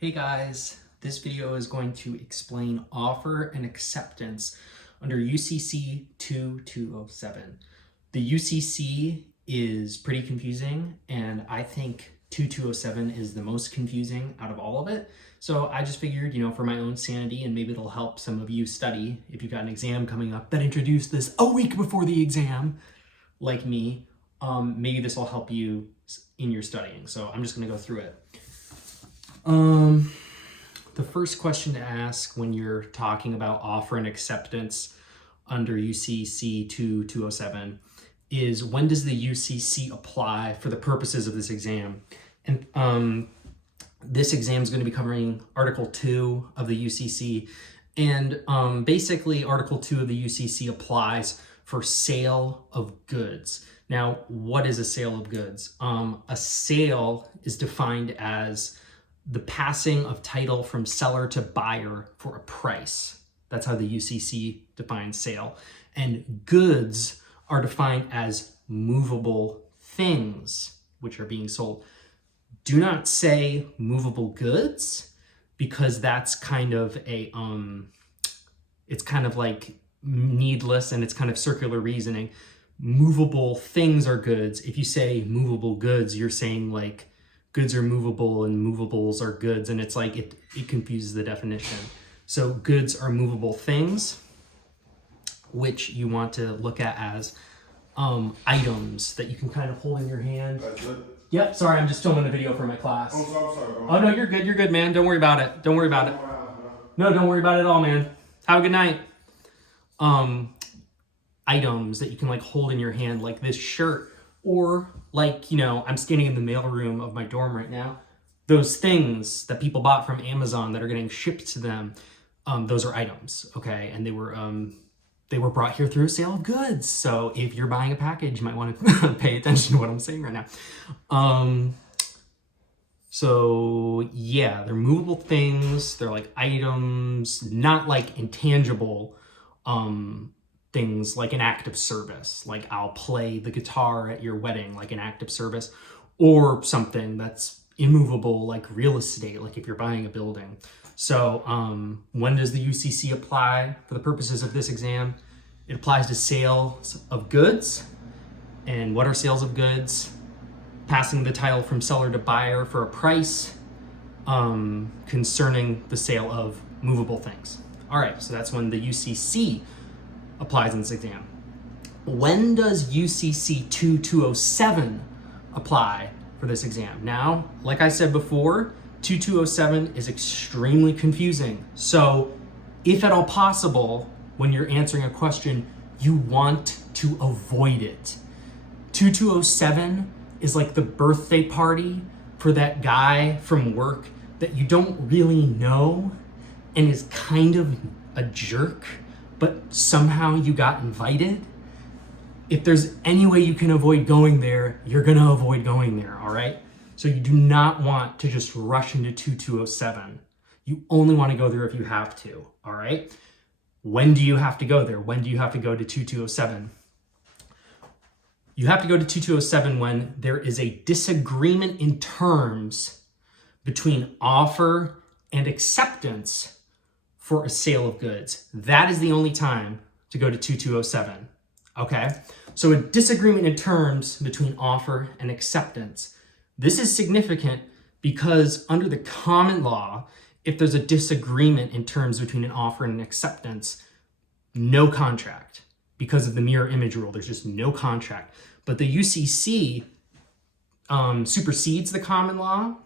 Hey guys, this video is going to explain offer and acceptance under UCC 2207. The UCC is pretty confusing, and I think 2207 is the most confusing out of all of it. So I just figured, for my own sanity, and maybe it'll help some of you study if you've got an exam coming up that introduced this a week before the exam, like me. Maybe this will help you in your studying. So I'm just going to go through it. The first question to ask when you're talking about offer and acceptance under UCC 2207 is, when does the UCC apply for the purposes of this exam? And this exam is going to be covering Article 2 of the UCC. And basically, Article 2 of the UCC applies for sale of goods. Now, what is a sale of goods? A sale is defined as the passing of title from seller to buyer for a price. That's how the UCC defines sale. And goods are defined as movable things which are being sold. Do not say movable goods, because that's kind of a, it's kind of like needless, and it's kind of circular reasoning. Movable things are goods. If you say movable goods, you're saying like goods are movable and movables are goods, and it's like it confuses the definition. So goods are movable things, which you want to look at as items that you can kind of hold in your hand. Yep, sorry, I'm just filming a video for my class. Oh, sorry. Oh no, you're good, man. Don't worry about it. Don't worry about it. No, don't worry about it at all, man. Have a good night. Items that you can like hold in your hand, like this shirt. Or like, I'm standing in the mailroom of my dorm right now. Those things that people bought from Amazon that are getting shipped to them, those are items, okay? And they were brought here through a sale of goods. So if you're buying a package, you might want to pay attention to what I'm saying right now. So yeah, they're movable things. They're like items, not like intangible things, like an act of service. Like I'll play the guitar at your wedding, like an act of service, or something that's immovable, like real estate, like if you're buying a building. So when does the UCC apply for the purposes of this exam? It applies to sales of goods. And what are sales of goods? Passing the title from seller to buyer for a price, concerning the sale of movable things. All right, so that's when the UCC applies in this exam. When does UCC 2207 apply for this exam? Now, like I said before, 2207 is extremely confusing. So if at all possible, when you're answering a question, you want to avoid it. 2207 is like the birthday party for that guy from work that you don't really know and is kind of a jerk, but somehow you got invited. If there's any way you can avoid going there, you're gonna avoid going there, all right? So you do not want to just rush into 2207. You only wanna go there if you have to, all right? When do you have to go there? When do you have to go to 2207? You have to go to 2207 when there is a disagreement in terms between offer and acceptance for a sale of goods. That is the only time to go to 2207, okay? So a disagreement in terms between offer and acceptance. This is significant because under the common law, if there's a disagreement in terms between an offer and an acceptance, no contract. Because of the mirror image rule, there's just no contract. But the UCC supersedes the common law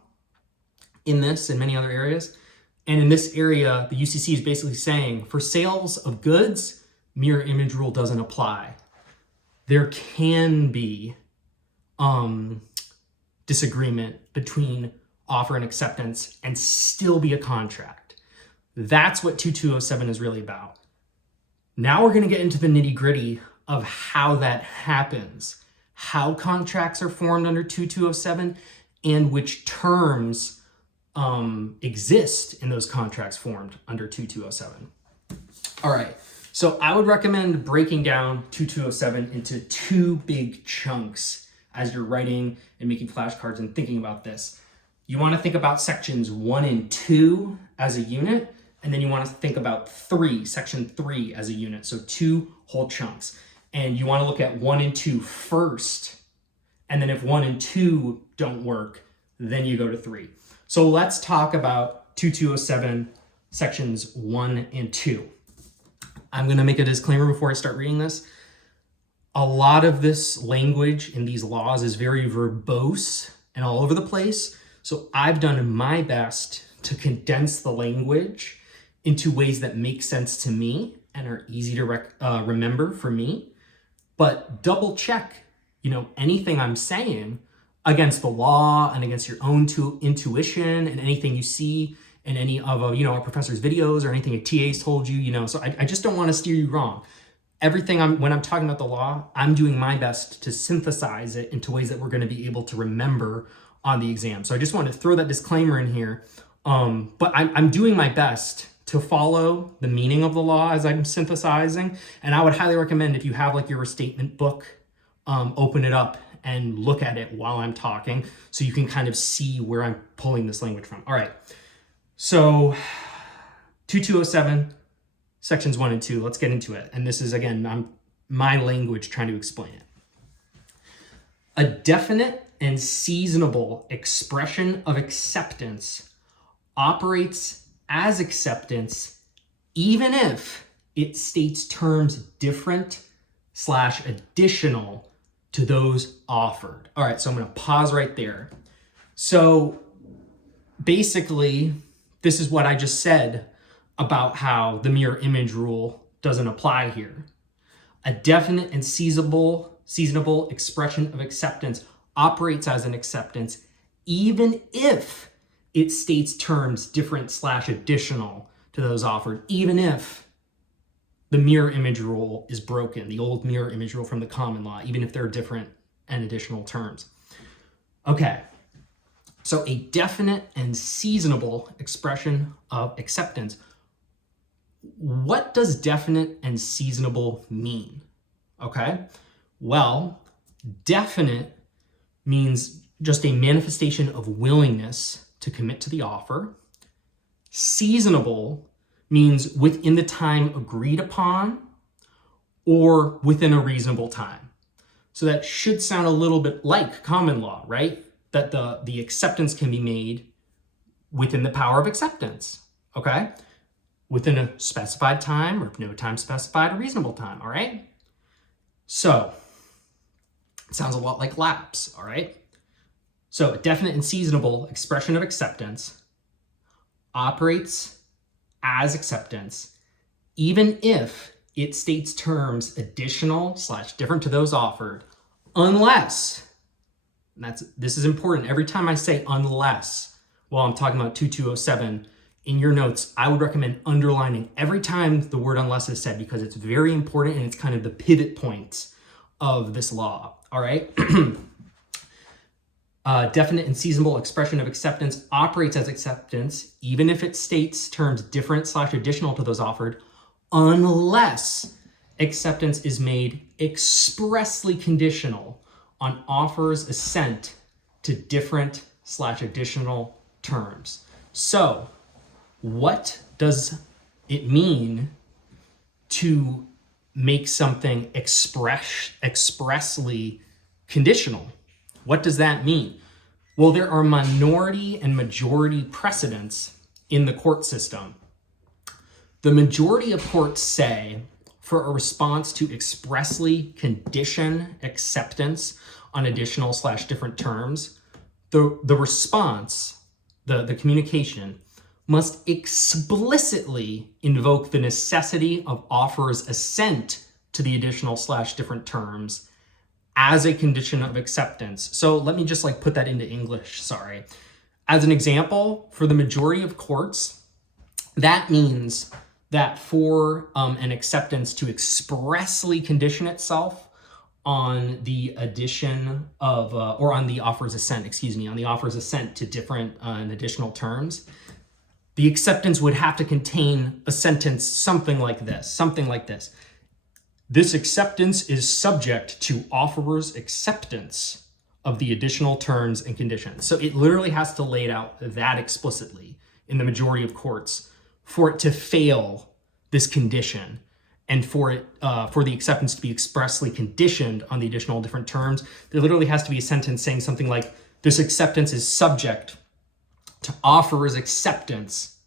in this and many other areas. And in this area, the UCC is basically saying for sales of goods, mirror image rule doesn't apply. There can be disagreement between offer and acceptance and still be a contract. That's what 2207 is really about. Now we're going to get into the nitty-gritty of how that happens, how contracts are formed under 2207, and which terms exist in those contracts formed under 2207. All right, so I would recommend breaking down 2207 into two big chunks as you're writing and making flashcards and thinking about this. you want to think about sections 1 and 2 as a unit, and then you want to think about section 3 as a unit. So 2 whole chunks. And you want to look at 1 and 2 first. And then if 1 and 2 don't work, then you go to 3. So let's talk about 2207 sections 1 and 2. I'm going to make a disclaimer before I start reading this. A lot of this language in these laws is very verbose and all over the place. So I've done my best to condense the language into ways that make sense to me and are easy to remember for me. But double check, anything I'm saying against the law and against your own intuition and anything you see in any of our professor's videos or anything a TA's told you, So I just don't want to steer you wrong. Everything when I'm talking about the law, I'm doing my best to synthesize it into ways that we're going to be able to remember on the exam. So I just wanted to throw that disclaimer in here. But I'm doing my best to follow the meaning of the law as I'm synthesizing. And I would highly recommend, if you have like your restatement book, open it up and look at it while I'm talking so you can kind of see where I'm pulling this language from. All right. So 2207, sections 1 and 2, let's get into it. And this is, again, my language trying to explain it. A definite and seasonable expression of acceptance operates as acceptance even if it states terms different/additional to those offered. All right, so I'm going to pause right there. So basically, this is what I just said about how the mirror image rule doesn't apply here. A definite and seasonable expression of acceptance operates as an acceptance even if it states terms different/additional to those offered, even if the mirror image rule is broken, the old mirror image rule from the common law, even if there are different and additional terms. Okay, so a definite and seasonable expression of acceptance. What does definite and seasonable mean? Okay, well, definite means just a manifestation of willingness to commit to the offer. Seasonable means within the time agreed upon or within a reasonable time. So that should sound a little bit like common law, right? That the acceptance can be made within the power of acceptance, okay? Within a specified time, or if no time specified, a reasonable time, all right? So it sounds a lot like lapse, all right? So a definite and seasonable expression of acceptance operates as acceptance, even if it states terms additional/different to those offered, unless, and this is important, every time I say unless, while I'm talking about 2207, in your notes, I would recommend underlining every time the word unless is said, because it's very important and it's kind of the pivot point of this law, all right? Definite and seasonable expression of acceptance operates as acceptance, even if it states terms different/additional to those offered, unless acceptance is made expressly conditional on offers assent to different/additional terms. So, what does it mean to make something expressly conditional? What does that mean? Well, there are minority and majority precedents in the court system. The majority of courts say for a response to expressly condition acceptance on additional/different terms, the response, the communication, must explicitly invoke the necessity of offer's assent to the additional/different terms as a condition of acceptance. So let me just put that into English, sorry. As an example, for the majority of courts, that means that for an acceptance to expressly condition itself on the addition of, or on the offer's assent, on the offer's assent to different and additional terms, the acceptance would have to contain a sentence something like this. This acceptance is subject to offeror's acceptance of the additional terms and conditions. So it literally has to lay it out that explicitly in the majority of courts for it to fail this condition and for the acceptance to be expressly conditioned on the additional different terms. There literally has to be a sentence saying something like, this acceptance is subject to offeror's acceptance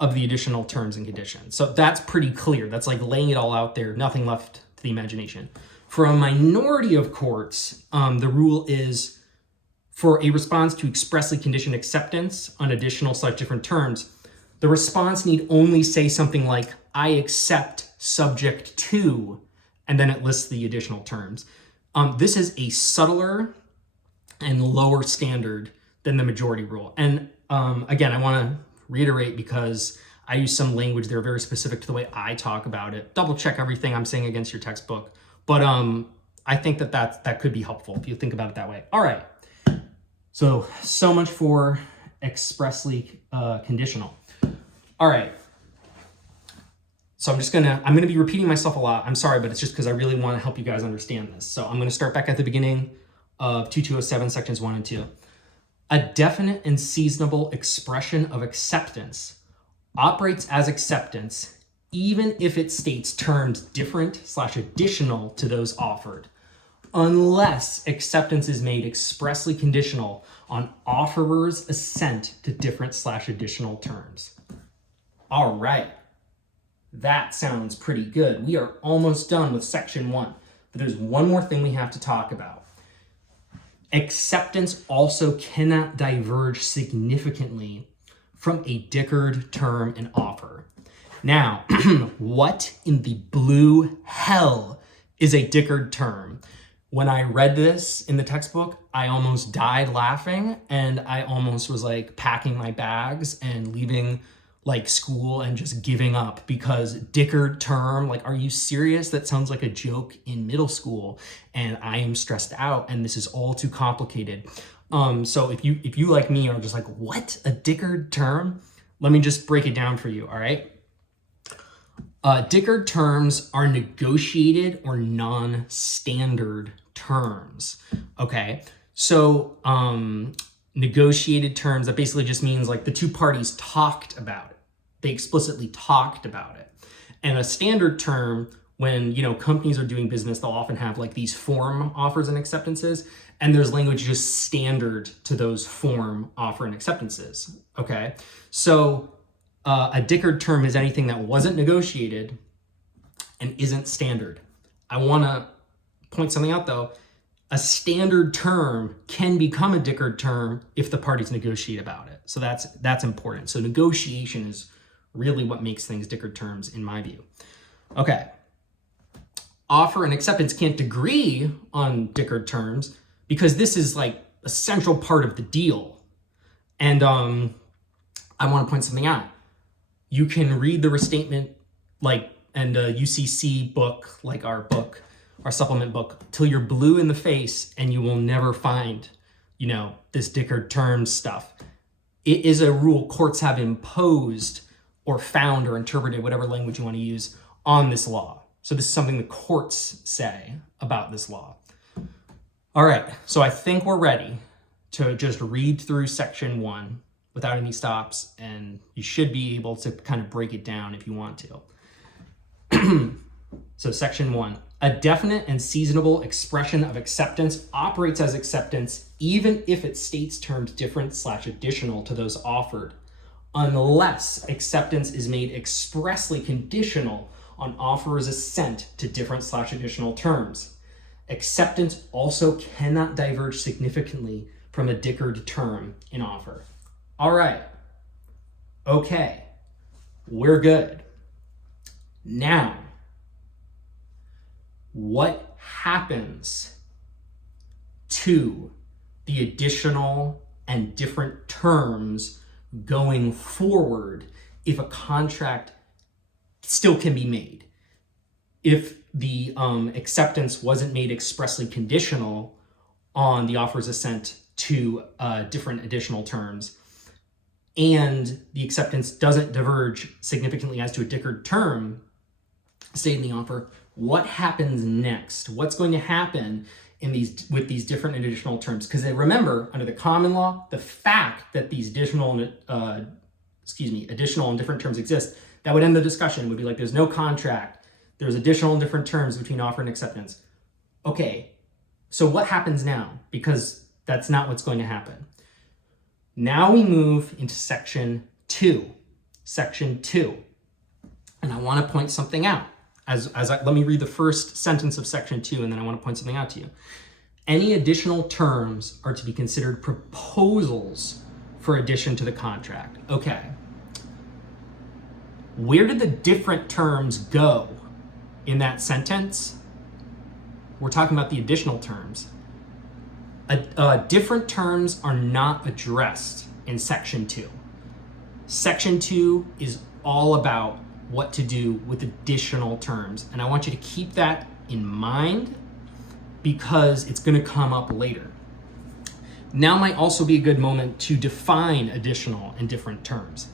of the additional terms and conditions. So that's pretty clear. That's like laying it all out there, nothing left to the imagination. For a minority of courts, the rule is for a response to expressly condition acceptance on additional such different terms, the response need only say something like, I accept subject to, and then it lists the additional terms. This is a subtler and lower standard than the majority rule. And again, I want to reiterate because I use some language there very specific to the way I talk about it. Double check everything I'm saying against your textbook. But I think that could be helpful if you think about it that way. All right. So much for expressly conditional. All right. So I'm going to be repeating myself a lot. I'm sorry, but it's just because I really want to help you guys understand this. So I'm going to start back at the beginning of 2207 sections 1 and 2. A definite and seasonable expression of acceptance operates as acceptance even if it states terms different/additional to those offered, unless acceptance is made expressly conditional on offeror's assent to different/additional terms. All right, that sounds pretty good. We are almost done with section 1, but there's one more thing we have to talk about. Acceptance also cannot diverge significantly from a dickered term and offer. Now, what in the blue hell is a dickered term? When I read this in the textbook, I almost died laughing, and I almost was like packing my bags and leaving like school and just giving up, because dickered term, like, are you serious? That sounds like a joke in middle school, and I am stressed out, and this is all too complicated. So if you like me are just like, what, a dickered term? Let me just break it down for you. All right. Dickered terms are negotiated or non-standard terms. Okay. So negotiated terms, that basically just means like the two parties talked about it. They explicitly talked about it. And a standard term, when, companies are doing business, they'll often have like these form offers and acceptances, and there's language just standard to those form offer and acceptances. Okay. So a dickered term is anything that wasn't negotiated and isn't standard. I want to point something out though. A standard term can become a dickered term if the parties negotiate about it. So that's important. So negotiation is really what makes things dickered terms in my view. Okay. Offer and acceptance can't agree on dickered terms because this is like a central part of the deal. And I want to point something out. You can read the restatement and a UCC book, like our supplement book, till you're blue in the face, and you will never find, this dickered terms stuff. It is a rule courts have imposed or found or interpreted, whatever language you want to use, on this law. So this is something the courts say about this law. All right, so I think we're ready to just read through section 1 without any stops, and you should be able to kind of break it down if you want to. So section 1, a definite and seasonable expression of acceptance operates as acceptance even if it states terms different/additional to those offered, unless acceptance is made expressly conditional on offeror's assent to different/additional terms. Acceptance also cannot diverge significantly from a dickered term in offer. All right. Okay. We're good. Now, what happens to the additional and different terms going forward if a contract still can be made? If the acceptance wasn't made expressly conditional on the offeror's assent to different additional terms, and the acceptance doesn't diverge significantly as to a dickered term stated in the offer, what happens next? What's going to happen with these different and additional terms, because remember, under the common law, the fact that these additional and different terms exist, that would end the discussion. It would be like, there's no contract, there's additional and different terms between offer and acceptance. Okay, so what happens now? Because that's not what's going to happen. Now we move into section 2. Section 2. And I want to point something out. Let me read the first sentence of section 2, and then I want to point something out to you. Any additional terms are to be considered proposals for addition to the contract. Okay. Where did the different terms go in that sentence? We're talking about the additional terms. Different terms are not addressed in section 2. Section 2 is all about what to do with additional terms. And I want you to keep that in mind because it's going to come up later. Now might also be a good moment to define additional and different terms.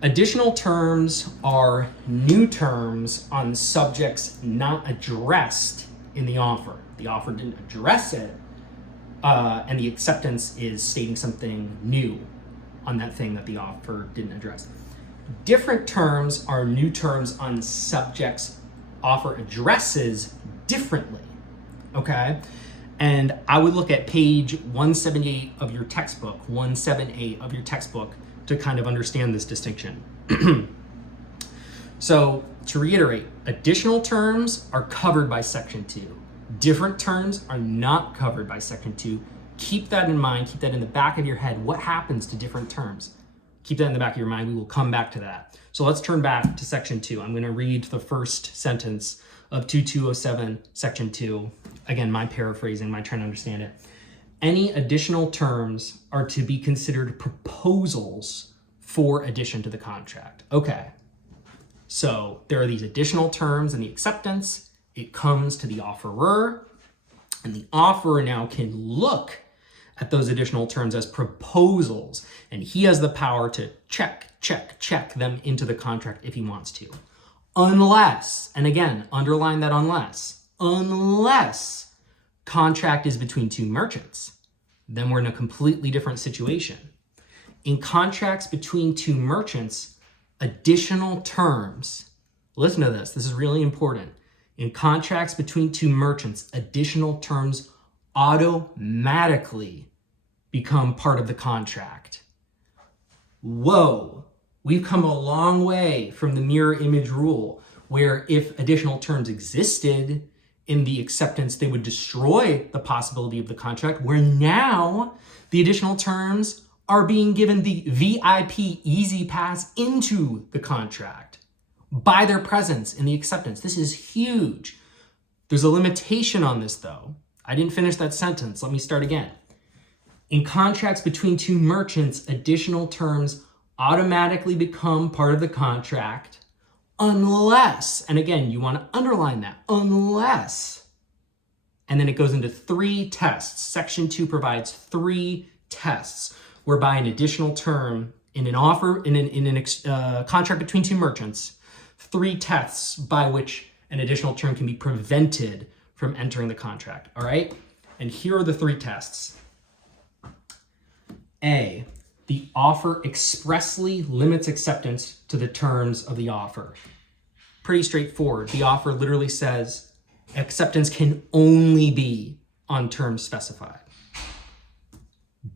Additional terms are new terms on subjects not addressed in the offer. The offer didn't address it, and the acceptance is stating something new on that thing that the offer didn't address. Different terms are new terms on subjects offer addresses differently, okay? And I would look at page 178 of your textbook, 178 of your textbook, to kind of understand this distinction. So to reiterate, additional terms are covered by section 2. Different terms are not covered by section 2. Keep that in mind, keep that in the back of your head. What happens to different terms? Keep that in the back of your mind. We will come back to that. So let's turn back to section 2. I'm going to read the first sentence of 2207, section 2. Again, my paraphrasing, my trying to understand it. Any additional terms are to be considered proposals for addition to the contract. Okay. So there are these additional terms in the acceptance. It comes to the offerer, and the offerer now can look at those additional terms as proposals, and he has the power to check them into the contract if he wants to. Unless, and again, underline that unless contract is between two merchants, then we're in a completely different situation. In contracts between two merchants, additional terms, listen to this is really important. In contracts between two merchants, additional terms automatically become part of the contract. Whoa, we've come a long way from the mirror image rule, where if additional terms existed in the acceptance, they would destroy the possibility of the contract, where now the additional terms are being given the VIP easy pass into the contract by their presence in the acceptance. This is huge. There's a limitation on this though. I didn't finish that sentence. Let me start again. In contracts between two merchants, additional terms automatically become part of the contract unless, and again, you want to underline that, unless, and then it goes into 3 tests. Section 2 provides 3 tests whereby an additional term in an offer, in a contract between two merchants, 3 tests by which an additional term can be prevented from entering the contract, all right? And here are the 3 tests. A, the offer expressly limits acceptance to the terms of the offer. Pretty straightforward. The offer literally says acceptance can only be on terms specified.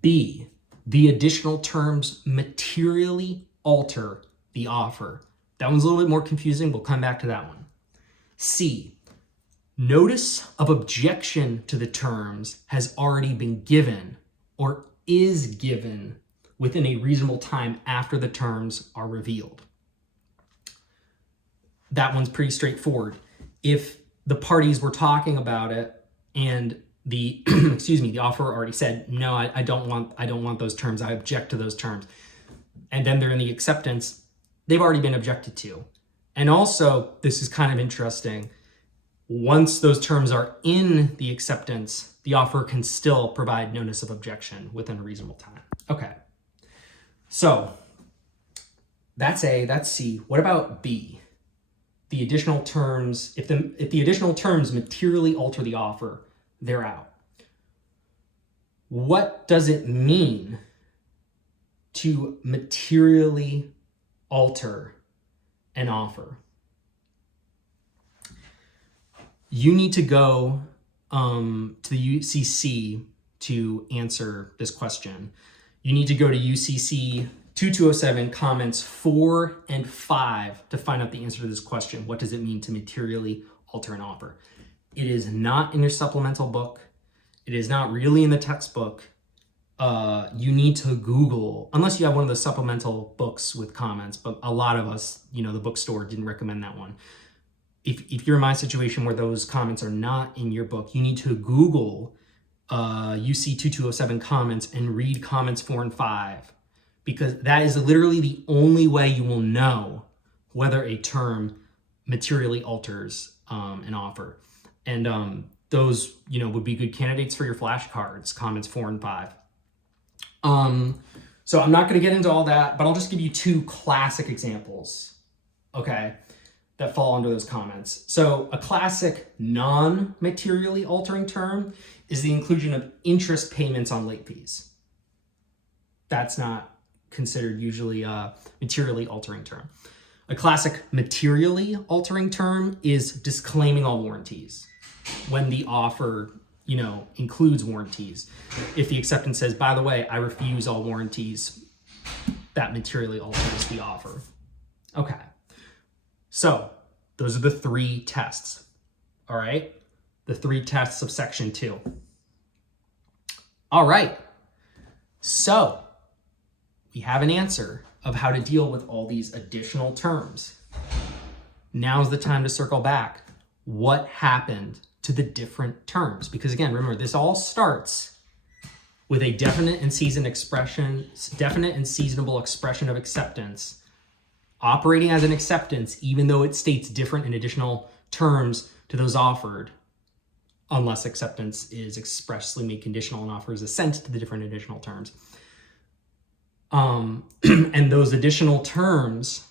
B, the additional terms materially alter the offer. That one's a little bit more confusing. We'll come back to that one. C, notice of objection to the terms has already been given or is given within a reasonable time after the terms are revealed. That one's pretty straightforward. If the parties were talking about it and the the offerer already said, no, I don't want those terms, I object to those terms, and then they're in the acceptance, they've already been objected to. And also, this is kind of interesting, once those terms are in the acceptance, the offerer can still provide notice of objection within a reasonable time. Okay, so that's A, that's C. What about B? The additional terms, if the additional terms materially alter the offer, they're out. What does it mean to materially alter an offer? You need to go to the UCC to answer this question. You need to go to UCC 2207 comments 4 and 5 to find out the answer to this question. What does it mean to materially alter an offer? It is not in your supplemental book. It is not really in the textbook. You need to Google, unless you have one of the supplemental books with comments, but a lot of us, the bookstore didn't recommend that one. If you're in my situation where those comments are not in your book, you need to Google UC 2207 comments and read comments 4 and 5, because that is literally the only way you will know whether a term materially alters an offer. And those, would be good candidates for your flashcards, comments 4 and 5. So I'm not going to get into all that, but I'll just give you 2 classic examples, okay, that fall under those comments. So a classic non-materially altering term is the inclusion of interest payments on late fees. That's not considered usually a materially altering term. A classic materially altering term is disclaiming all warranties, when the offer, includes warranties. If the acceptance says, by the way, I refuse all warranties, that materially alters the offer. Okay. So those are the 3 tests, all right? The 3 tests of section 2. All right. So we have an answer of how to deal with all these additional terms. Now's the time to circle back. What happened to the different terms? Because again, remember, this all starts with a definite and seasonable expression of acceptance, operating as an acceptance, even though it states different and additional terms to those offered, unless acceptance is expressly made conditional and offers assent to the different additional terms. And those additional terms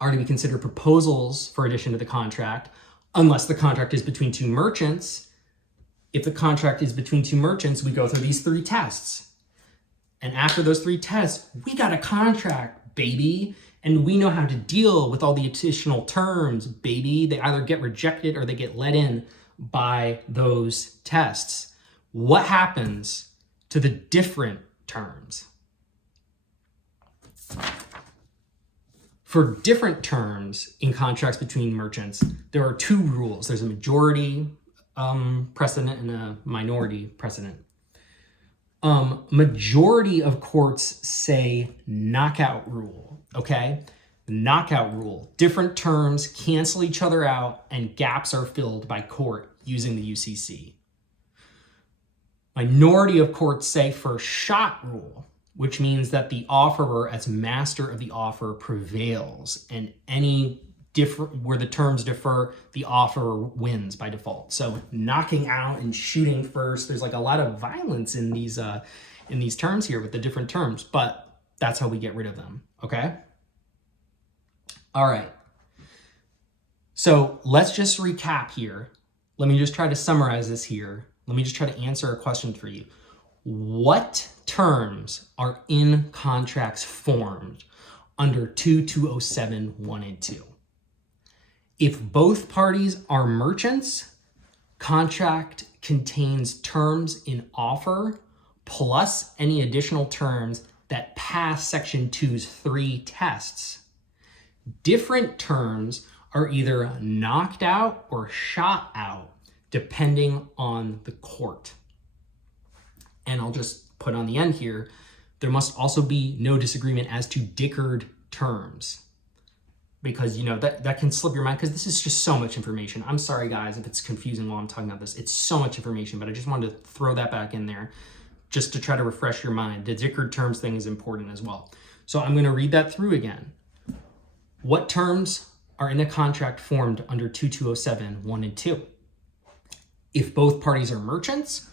are to be considered proposals for addition to the contract, unless the contract is between 2 merchants. If the contract is between 2 merchants, we go through these 3 tests. And after those 3 tests, we got a contract, baby. And we know how to deal with all the additional terms, baby. They either get rejected or they get let in by those tests. What happens to the different terms? For different terms in contracts between merchants, there are 2 rules. There's a majority precedent and a minority precedent. Majority of courts say knockout rule, okay? Knockout rule. Different terms cancel each other out and gaps are filled by court using the UCC. Minority of courts say first shot rule, which means that the offerer as master of the offer prevails, and where the terms differ, the offerer wins by default. So knocking out and shooting first, there's like a lot of violence in these terms here with the different terms, but that's how we get rid of them, okay? All right. So let's just recap here. Let me just try to summarize this here. Let me just try to answer a question for you. What terms are in contracts formed under 2207 1 and 2? If both parties are merchants, contract contains terms in offer plus any additional terms that pass section 2's 3 tests. Different terms are either knocked out or shot out depending on the court. And I'll just put on the end here, there must also be no disagreement as to dickered terms. Because, that can slip your mind, because this is just so much information. I'm sorry, guys, if it's confusing while I'm talking about this. It's so much information, but I just wanted to throw that back in there just to try to refresh your mind. The dickered terms thing is important as well. So I'm going to read that through again. What terms are in a contract formed under 2207 1 and 2? If both parties are merchants,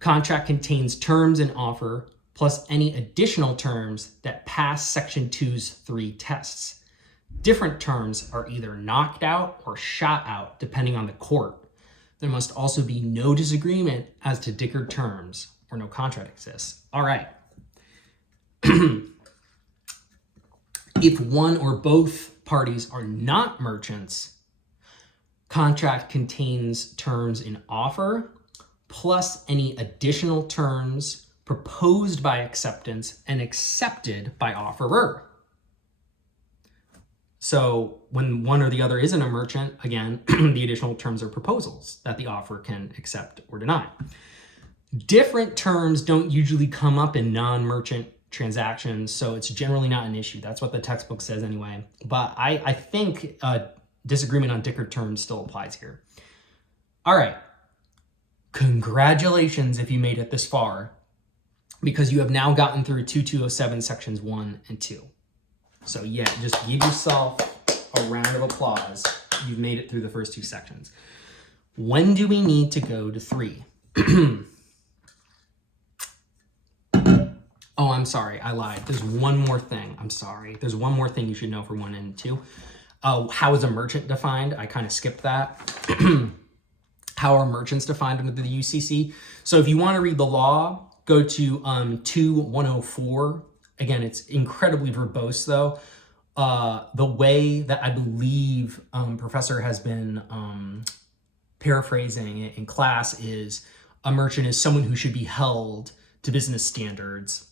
contract contains terms in offer plus any additional terms that pass section 2's 3 tests. Different terms are either knocked out or shot out depending on the court. There must also be no disagreement as to dickered terms or no contract exists. All right. If one or both parties are not merchants, contract contains terms in offer plus any additional terms proposed by acceptance and accepted by offerer. So when one or the other isn't a merchant, again, the additional terms are proposals that the offerer can accept or deny. Different terms don't usually come up in non-merchant transactions, so it's generally not an issue. That's what the textbook says anyway. But I think disagreement on dickered terms still applies here. All right. Congratulations if you made it this far, because you have now gotten through 2207 sections 1 and 2. So yeah, just give yourself a round of applause. You've made it through the first 2 sections. When do we need to go to 3? Oh, I'm sorry, I lied. There's one more thing. I'm sorry. There's one more thing you should know for 1 and 2. How is a merchant defined? I kind of skipped that. How are merchants defined under the UCC? So if you want to read the law, go to 2104. Again, it's incredibly verbose though. The way that I believe professor has been paraphrasing it in class is a merchant is someone who should be held to business standards.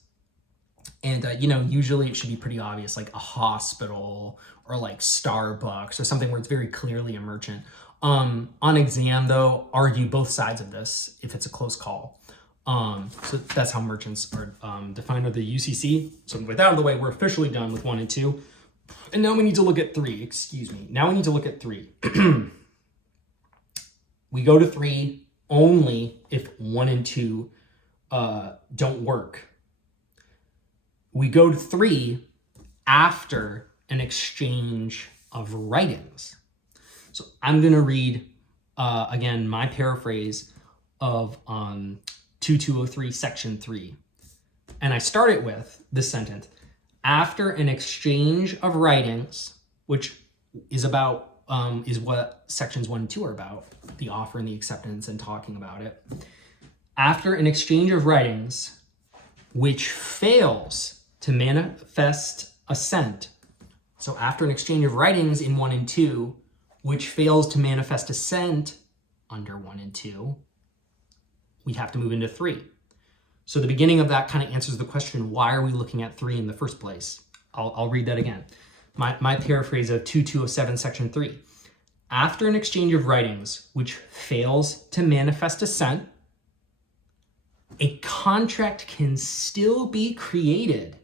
And, usually it should be pretty obvious, like a hospital or like Starbucks or something where it's very clearly a merchant. On exam, though, argue both sides of this if it's a close call. So that's how merchants are defined under the UCC. So with that out of the way, we're officially done with 1 and 2. And now we need to look at 3. Excuse me. Now we need to look at 3. We go to 3 only if 1 and 2 don't work. We go to 3 after an exchange of writings. So I'm going to read, again, my paraphrase of 2203 section 3. And I start it with this sentence. After an exchange of writings, which is about, is what sections 1 and 2 are about, the offer and the acceptance and talking about it. After an exchange of writings, which fails to manifest assent. So after an exchange of writings in 1 and 2, which fails to manifest assent under 1 and 2, we have to move into 3. So the beginning of that kind of answers the question, why are we looking at 3 in the first place? I'll read that again. My paraphrase of 2207 section 3. After an exchange of writings, which fails to manifest assent, a contract can still be created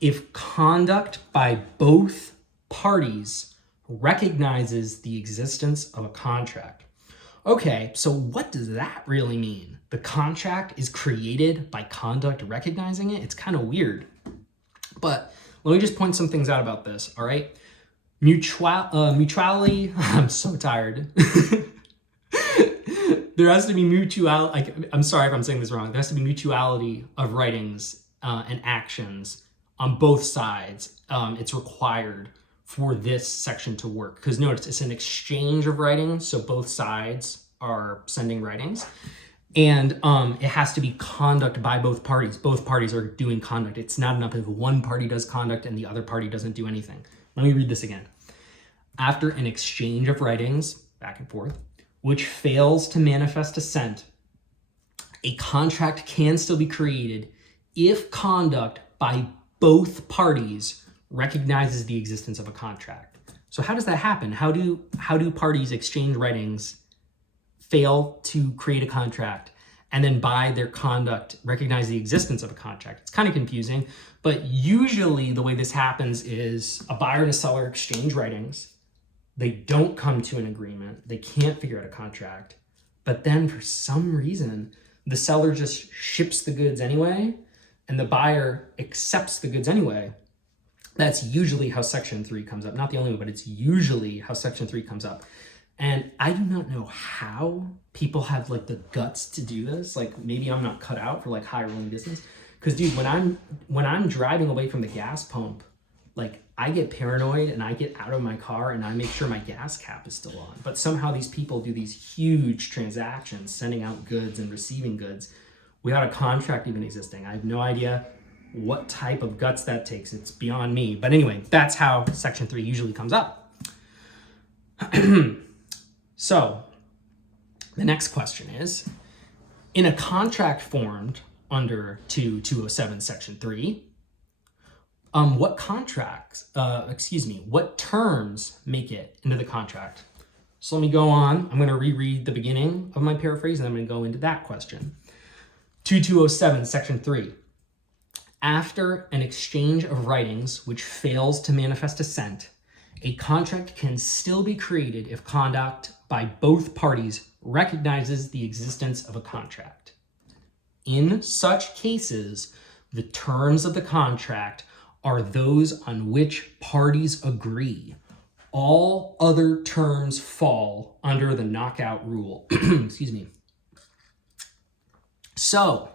if conduct by both parties recognizes the existence of a contract. Okay, so what does that really mean? The contract is created by conduct recognizing it? It's kind of weird. But let me just point some things out about this, all right? Mutuality, I'm so tired. There has to be I'm sorry if I'm saying this wrong. There has to be mutuality of writings and actions on both sides. It's required for this section to work. Because notice, it's an exchange of writings, so both sides are sending writings. And it has to be conduct by both parties. Both parties are doing conduct. It's not enough if one party does conduct and the other party doesn't do anything. Let me read this again. After an exchange of writings, back and forth, which fails to manifest assent, a contract can still be created if conduct by both parties recognizes the existence of a contract. So how does that happen? How do parties exchange writings, fail to create a contract, and then by their conduct recognize the existence of a contract? It's kind of confusing, but usually the way this happens is a buyer and a seller exchange writings. They don't come to an agreement. They can't figure out a contract. But then for some reason, the seller just ships the goods anyway, and the buyer accepts the goods anyway. That's usually how section 3 comes up. Not the only way, but it's usually how section 3 comes up. And I do not know how people have like the guts to do this. Like maybe I'm not cut out for like high rolling business. Because dude, when I'm driving away from the gas pump, Like, I get paranoid and I get out of my car and I make sure my gas cap is still on. But somehow these people do these huge transactions, sending out goods and receiving goods without a contract even existing. I have no idea what type of guts that takes. It's beyond me. But anyway, that's how Section 3 usually comes up. So the next question is, in a contract formed under 2207 Section 3, what terms make it into the contract? So let me go on. I'm going to reread the beginning of my paraphrase, and I'm going to go into that question. 2207 Section 3. After an exchange of writings which fails to manifest assent, a contract can still be created if conduct by both parties recognizes the existence of a contract. In such cases, the terms of the contract are those on which parties agree. All other terms fall under the knockout rule. Excuse me. So,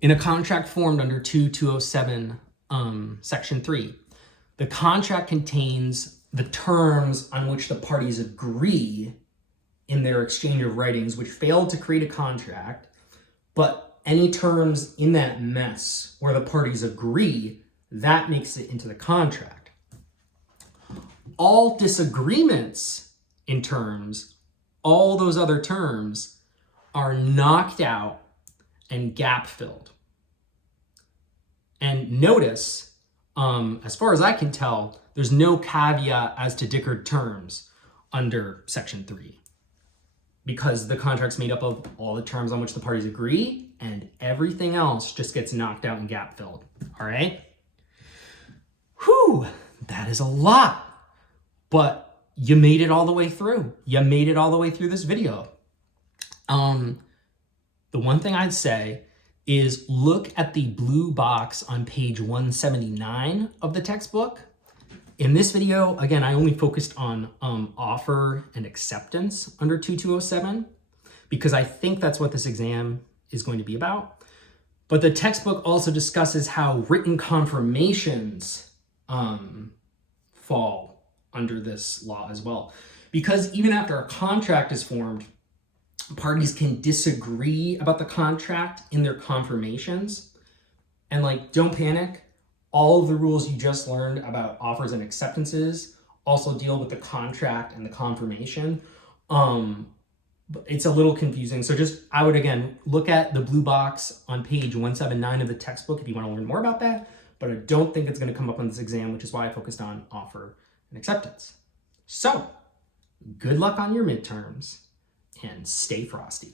in a contract formed under 2207 Section 3, the contract contains the terms on which the parties agree in their exchange of writings, which failed to create a contract, but any terms in that mess where the parties agree, that makes it into the contract. All disagreements in terms, all those other terms, are knocked out and gap filled. And notice, as far as I can tell, there's no caveat as to dickered terms under Section 3, because the contract's made up of all the terms on which the parties agree, and everything else just gets knocked out and gap filled. All right? Whew, that is a lot, but you made it all the way through. You made it all the way through this video. The one thing I'd say is look at the blue box on page 179 of the textbook. In this video, again, I only focused on offer and acceptance under 2207 because I think that's what this exam is going to be about. But the textbook also discusses how written confirmations fall under this law as well. Because even after a contract is formed, parties can disagree about the contract in their confirmations. And like, don't panic. All of the rules you just learned about offers and acceptances also deal with the contract and the confirmation. But it's a little confusing. So I would, again, look at the blue box on page 179 of the textbook if you want to learn more about that. But I don't think it's going to come up on this exam, which is why I focused on offer and acceptance. So good luck on your midterms and stay frosty.